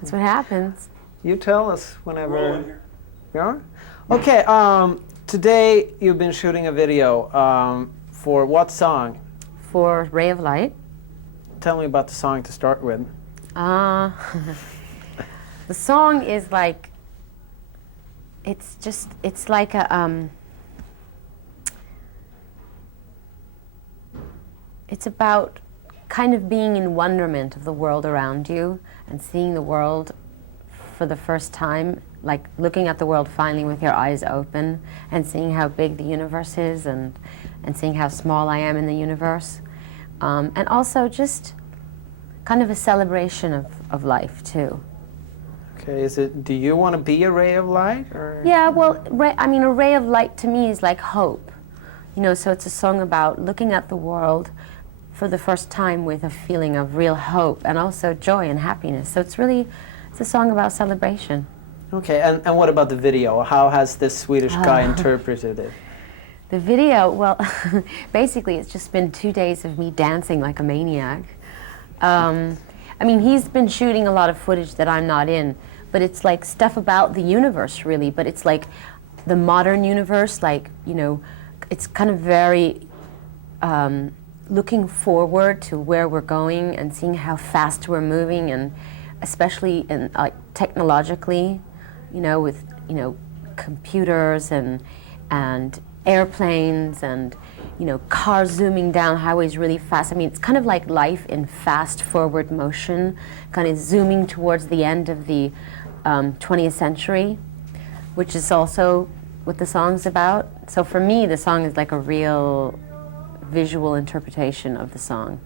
That's what happens. You tell us whenever. Yeah. Okay. Today you've been shooting a video for what song? For Ray of Light. Tell me about the song to start with. The song is like, it's like a, it's about kind of being in wonderment of the world around you and seeing the world for the first time, like looking at the world finally with your eyes open and seeing how big the universe is and seeing how small I am in the universe. And also just kind of a celebration of life too. Okay, do you want to be a ray of light? Or? Yeah, well, I mean, a ray of light to me is like hope. You know, so it's a song about looking at the world for the first time with a feeling of real hope and also joy and happiness. So it's a song about celebration. Okay, and what about the video? How has this Swedish guy interpreted it? The video, well, basically it's just been 2 days of me dancing like a maniac. I mean, he's been shooting a lot of footage that I'm not in, but it's like stuff about the universe, really, but it's like the modern universe, like, you know, it's kind of very looking forward to where we're going and seeing how fast we're moving, and especially in technologically, you know, with, you know, computers and airplanes and, you know, cars zooming down highways really fast. I mean, it's kind of like life in fast forward motion, kind of zooming towards the end of the 20th century, which is also what the song's about. So for me, the song is like a real visual interpretation of the song.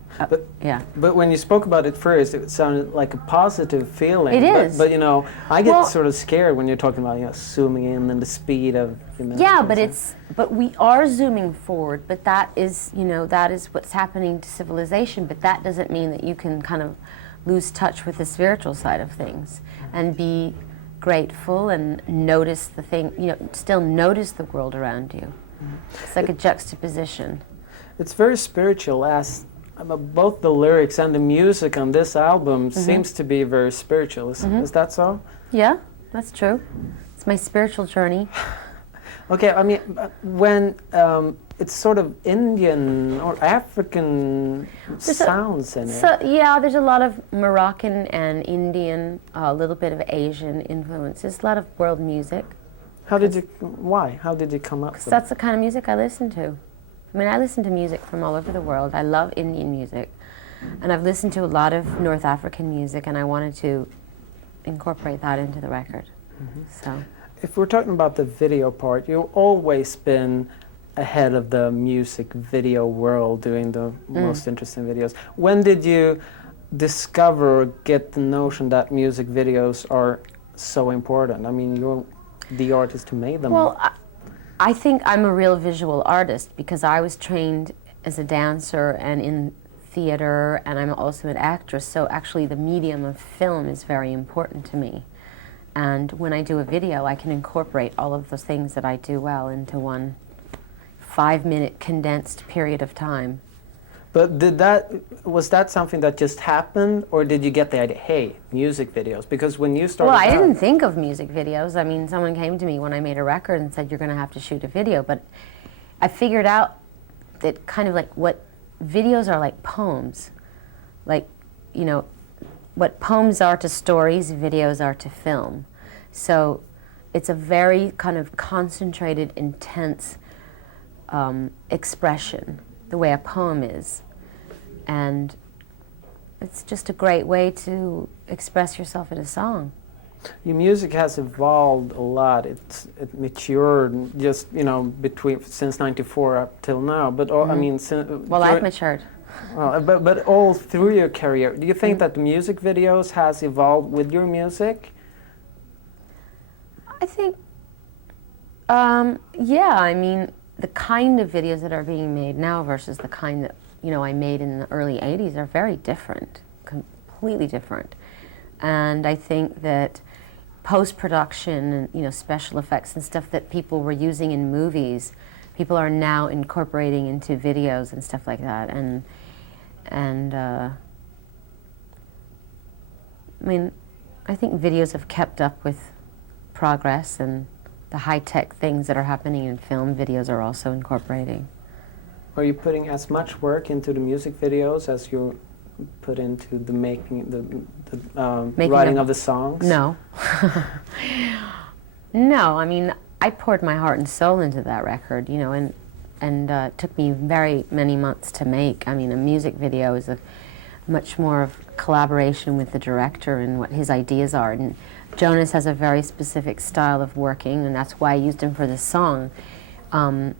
Yeah. But when you spoke about it first, it sounded like a positive feeling. It is. But you know, I get sort of scared when you're talking about, you know, zooming in and the speed of, you know. Yeah, but we are zooming forward, but that is, you know, that is what's happening to civilization, but that doesn't mean that you can kind of lose touch with the spiritual side of things and be grateful and notice the thing, you know, still notice the world around you. It's like a juxtaposition. It's very spiritual, as both the lyrics and the music on this album seems to be very spiritual. Is that so? Yeah, that's true. It's my spiritual journey. Okay, I mean, when it's sort of Indian or African sounds in it. So, yeah, there's a lot of Moroccan and Indian, a little bit of Asian influences, a lot of world music. Why? How did you come up with that's the kind of music I listen to. I mean, I listen to music from all over the world. I love Indian music, and I've listened to a lot of North African music, and I wanted to incorporate that into the record. So, if we're talking about the video part, you've always been ahead of the music video world, doing the most interesting videos. When did you discover or get the notion that music videos are so important? I mean, you're the artist who made them. Well, I think I'm a real visual artist because I was trained as a dancer and in theater, and I'm also an actress, so actually the medium of film is very important to me. And when I do a video, I can incorporate all of those things that I do well into one 5-minute condensed period of time. But was that something that just happened, or did you get the idea, hey, music videos? Because when you started Well, I didn't think of music videos. I mean, someone came to me when I made a record and said, you're going to have to shoot a video. But I figured out that kind of like what videos are like poems. Like, you know, what poems are to stories, videos are to film. So it's a very kind of concentrated, intense expression, the way a poem is. And it's just a great way to express yourself in a song. Your music has evolved a lot. It matured just, you know, since '94 up till now. But I mean, well, I've matured. But all through your career, do you think that the music videos has evolved with your music? I think, yeah. I mean, the kind of videos that are being made now versus the kind that, you know, I made in the early '80s are very different, completely different. And I think that post-production and, you know, special effects and stuff that people were using in movies, people are now incorporating into videos and stuff like that. And I mean, I think videos have kept up with progress, and the high-tech things that are happening in film, videos are also incorporating. Are you putting as much work into the music videos as you put into the making, writing of the songs? No. No, I mean, I poured my heart and soul into that record, you know, and it took me very many months to make. I mean, a music video is a much more of collaboration with the director and what his ideas are. And Jonas has a very specific style of working, and that's why I used him for this song. And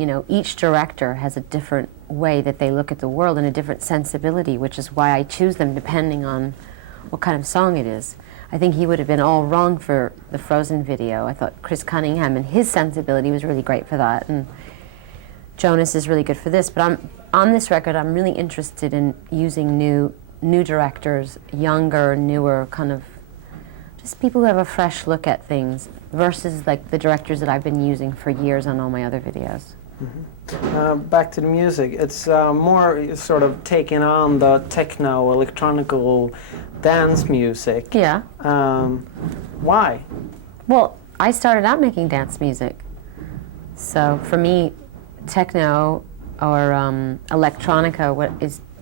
you know, each director has a different way that they look at the world and a different sensibility, which is why I choose them depending on what kind of song it is. I think he would have been all wrong for the Frozen video. I thought Chris Cunningham and his sensibility was really great for that, and Jonas is really good for this. But on this record, I'm really interested in using new directors, younger, newer, kind of just people who have a fresh look at things versus like the directors that I've been using for years on all my other videos. Mm-hmm. Back to the music, it's more sort of taking on the techno, electronical dance music. Yeah. Why? Well, I started out making dance music. So for me, techno or electronica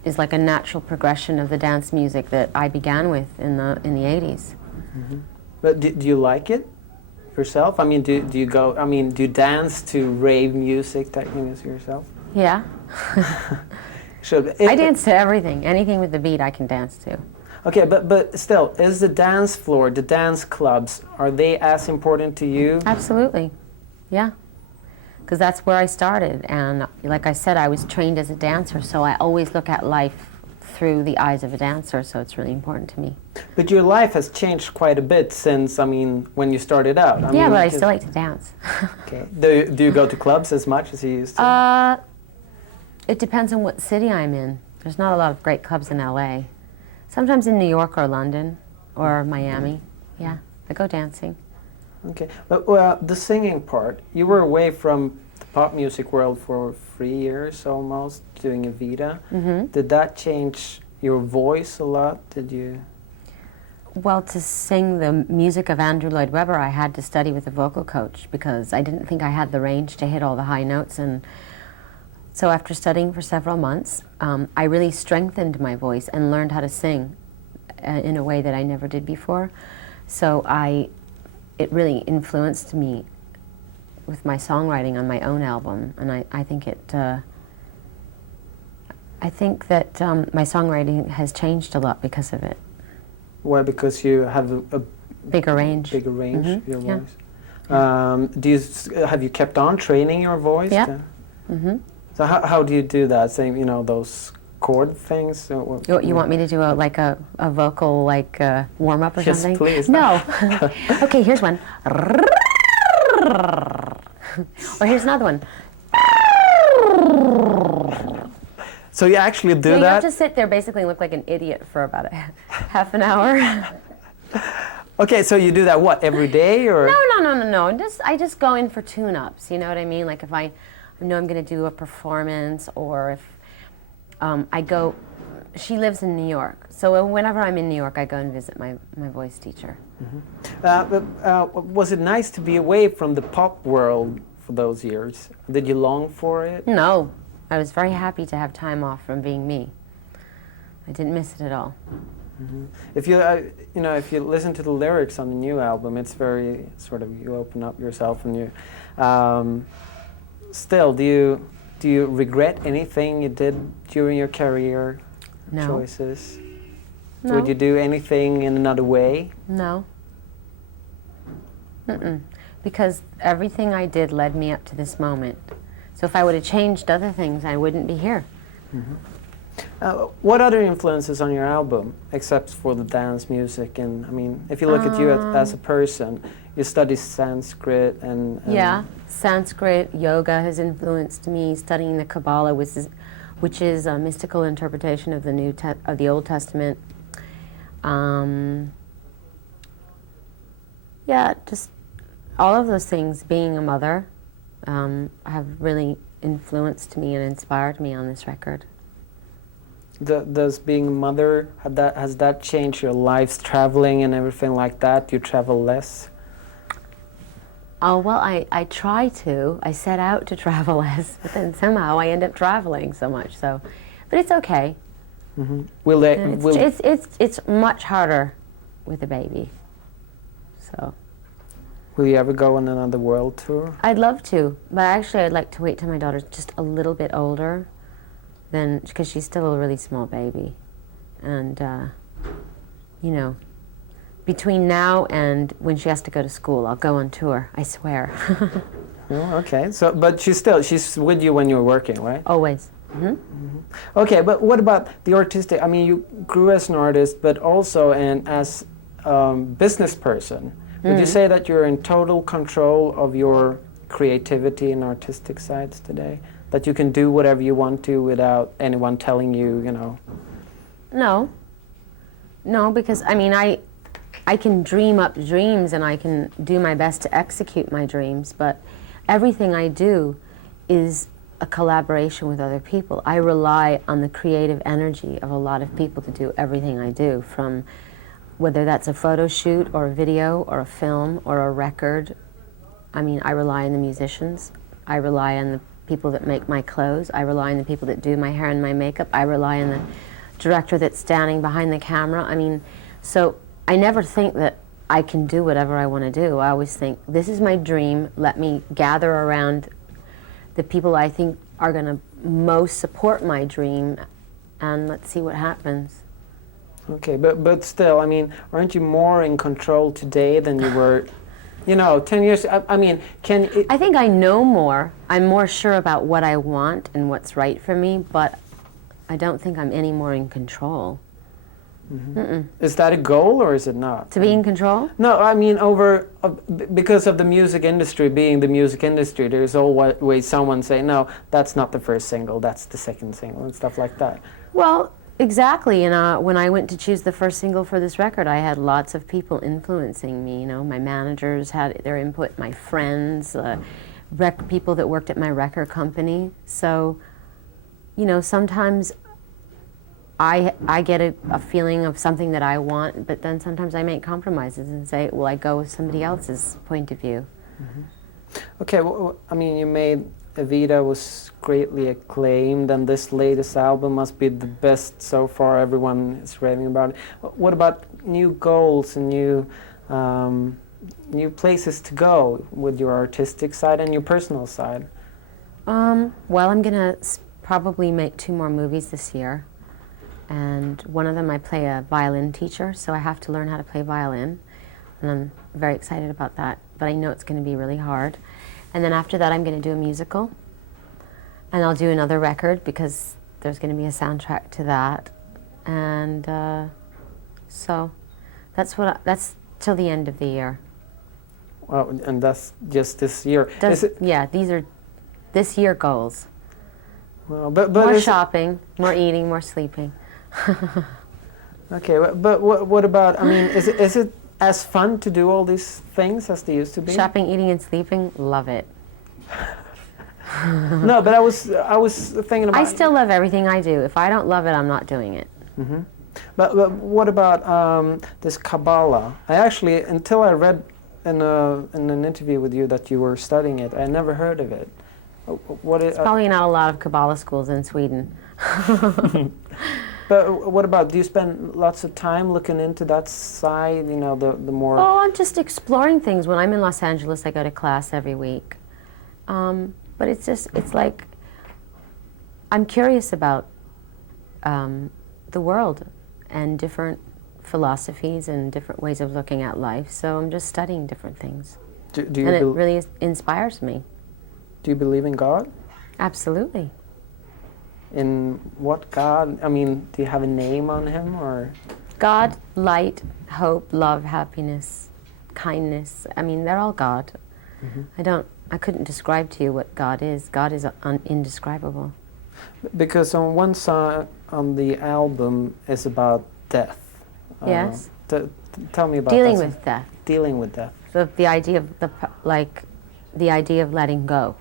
is like a natural progression of the dance music that I began with in the 80s. Mm-hmm. But do you like it yourself? I mean, do you go? I mean, do you dance to rave music, techno music yourself? Yeah. I dance to everything. Anything with the beat, I can dance to. Okay, but still, is the dance floor, the dance clubs, are they as important to you? Absolutely, yeah. Because that's where I started, and like I said, I was trained as a dancer, so I always look at life through the eyes of a dancer, so it's really important to me. But your life has changed quite a bit since, I mean, when you started out. I mean, but I still like to dance. Okay. Do you go to clubs as much as you used to? It depends on what city I'm in. There's not a lot of great clubs in LA. Sometimes in New York or London or Miami. Yeah, I go dancing. Okay, but the singing part, you were away from the pop music world for 3 years almost, doing Evita. Mm-hmm. Did that change your voice a lot? Did you? Well, to sing the music of Andrew Lloyd Webber, I had to study with a vocal coach because I didn't think I had the range to hit all the high notes. And so after studying for several months, I really strengthened my voice and learned how to sing in a way that I never did before. So it really influenced me with my songwriting on my own album, and I think that my songwriting has changed a lot because of it. Why? Because you have a bigger range. Bigger range, Mm-hmm. your Yeah. voice. Have you kept on training your voice? Yeah. Mm-hmm. So how do you do that? Same, you know, those chord things? You want me to do a vocal warm up or yes, something? Please. No. Okay, here's one. Or here's another one. So you actually do You that? have to sit there basically and look like an idiot for about half an hour. Okay, so you do that what, every day or? No. I just go in for tune-ups. You know what I mean? Like if I know I'm going to do a performance, or if I go. She lives in New York, so whenever I'm in New York, I go and visit my voice teacher. Mm-hmm. Was it nice to be away from the pop world for those years? Did you long for it? No, I was very happy to have time off from being me. I didn't miss it at all. Mm-hmm. If you if you listen to the lyrics on the new album, it's very sort of, you open up yourself and you. Still, do you regret anything you did during your career? No. Choices? No. Would you do anything in another way? No. Mm-mm. Because everything I did led me up to this moment. So if I would have changed other things, I wouldn't be here. Mm-hmm. What other influences on your album, except for the dance music? And I mean, if you look at you as a person, you study Sanskrit and yeah, Sanskrit, yoga has influenced me. Studying the Kabbalah, which is a mystical interpretation of the Old Testament. Yeah, just all of those things. Being a mother have really influenced me and inspired me on this record. Does being a mother, has that changed your lives, traveling and everything like that? You travel less? Oh, well, I try to. I set out to travel less, but then somehow I end up traveling so much. So, but it's okay. Mm-hmm. Will they? It's much harder with a baby. So. Will you ever go on another world tour? I'd love to, but actually I'd like to wait till my daughter's just a little bit older, then because she's still a really small baby, and you know, between now and when she has to go to school, I'll go on tour. I swear. Oh, okay. So, but she's with you when you're working, right? Always. Mm-hmm. Mm-hmm. Okay, but what about the artistic? I mean, you grew as an artist, but also as business person. Would you say that you're in total control of your creativity and artistic sides today? That you can do whatever you want to without anyone telling you, you know? No, because I mean, I can dream up dreams and I can do my best to execute my dreams, but everything I do is a collaboration with other people. I rely on the creative energy of a lot of people to do everything I do, from whether that's a photo shoot or a video or a film or a record. I mean, I rely on the musicians. I rely on the people that make my clothes. I rely on the people that do my hair and my makeup. I rely on the director that's standing behind the camera. I mean, so I never think that I can do whatever I want to do. I always think, this is my dream. Let me gather around the people I think are going to most support my dream, and let's see what happens. Okay, but still, I mean, aren't you more in control today than you were, 10 years? I mean, I think I know more. I'm more sure about what I want and what's right for me, but I don't think I'm any more in control. Mm-hmm. Is that a goal or is it not? To be in control? No, I mean because of the music industry being the music industry, there's always someone saying, no, that's not the first single, that's the second single and stuff like that. Well, exactly. And when I went to choose the first single for this record, I had lots of people influencing me. My managers had their input, my friends, people that worked at my record company. So, sometimes I get a feeling of something that I want, but then sometimes I make compromises and say, well, I go with somebody else's point of view. Mm-hmm. Okay, well, I mean, you made Evita was greatly acclaimed, and this latest album must be the best so far. Everyone is raving about it. What about new goals and new places to go with your artistic side and your personal side? Well, I'm going to probably make 2 more movies this year. And one of them I play a violin teacher, so I have to learn how to play violin. And I'm very excited about that, but I know it's going to be really hard. And then after that I'm going to do a musical. And I'll do another record because there's going to be a soundtrack to that. And so that's till the end of the year. Well, and that's just this year. Yeah, these are this year goals. Well, but more shopping, more eating, more sleeping. Okay, but what about, I mean, is it as fun to do all these things as they used to be? Shopping, eating, and sleeping, love it. No, but I was thinking about... I still love everything I do. If I don't love it, I'm not doing it. Mm-hmm. But what about this Kabbalah? I actually, until I read in an interview with you that you were studying it, I never heard of it. It's probably not a lot of Kabbalah schools in Sweden. But what about, do you spend lots of time looking into that side, the more... Oh, I'm just exploring things. When I'm in Los Angeles, I go to class every week. But it's like, I'm curious about the world and different philosophies and different ways of looking at life. So I'm just studying different things. And it really inspires me. Do you believe in God? Absolutely. In what God? I mean, do you have a name on him, or? God, light, hope, love, happiness, kindness. I mean, they're all God. Mm-hmm. I couldn't describe to you what God is. God is indescribable. Because on one side on the album is about death. Yes. Tell me about dealing with death. Dealing with death. So the idea of the idea of letting go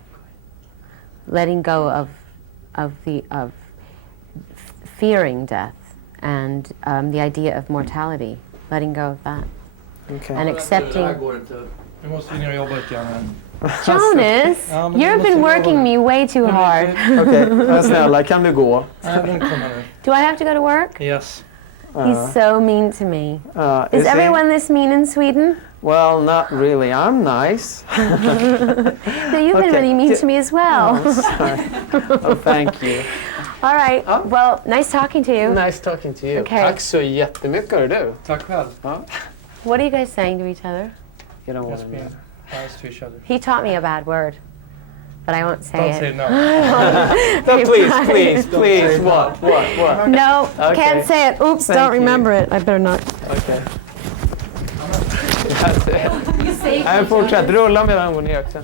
fearing death and the idea of mortality, letting go of that. Okay. And accepting. Nu måste vi ner och jobba lite grann här. Jonas, Ja, men you've måste been jobba working nu. me way too hard. Okej, snälla kan du gå? Nej, men kom här nu. Do I have to go to work? Yes. He's so mean to me. Is Is he? everyone this mean in Sweden? Well, not really. I'm nice. No, you've been Okay. really mean to me as well. Oh, sorry. Oh, thank you. All right. Ja. Well, nice talking to you. Nice talking to you. Okay. Tack så jättemycket, hör du. Tack själv. What are you guys saying to each other? You don't want Yes, to we know. are nice to each other. He taught me a bad word, but I won't say Don't it. say no. No, please. What? No, Okay. can't say it. Oops, Thank don't you. remember it. I better not. Okay. That's it. Nej, fortsätt rulla medan hon går ner också.